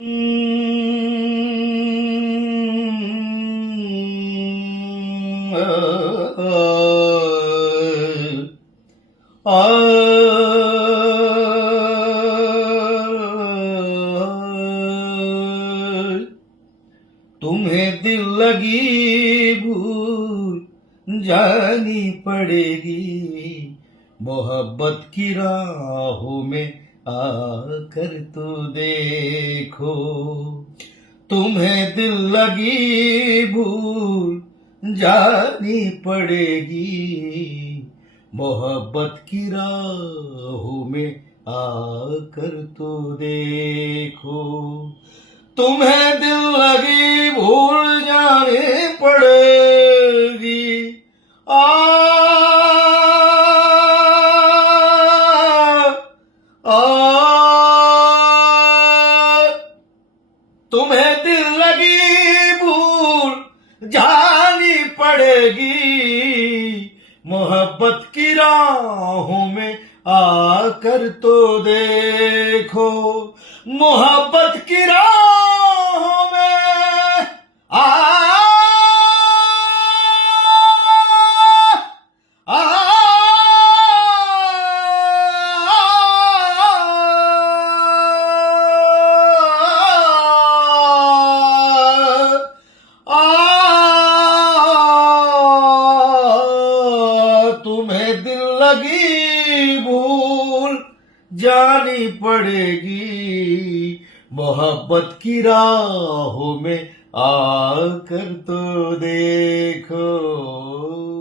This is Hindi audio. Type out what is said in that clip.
तुम्हें दिल लगी भूल जानी पड़ेगी, मोहब्बत की राहों में आकर तो देखो। तुम्हें दिल लगी भूल जानी पड़ेगी, मोहब्बत की राहों में आकर तो देखो। तुम्हें दिल लगी भूल जानी पड़ेगी, आ, आ, तुम्हें दिल लगी भूल जानी पड़ेगी, मोहब्बत की राहों में आकर तो देखो। मोहब्बत की राहों में तुम्हें दिल लगी भूल जानी पड़ेगी, मोहब्बत की राहों में आकर तो देखो।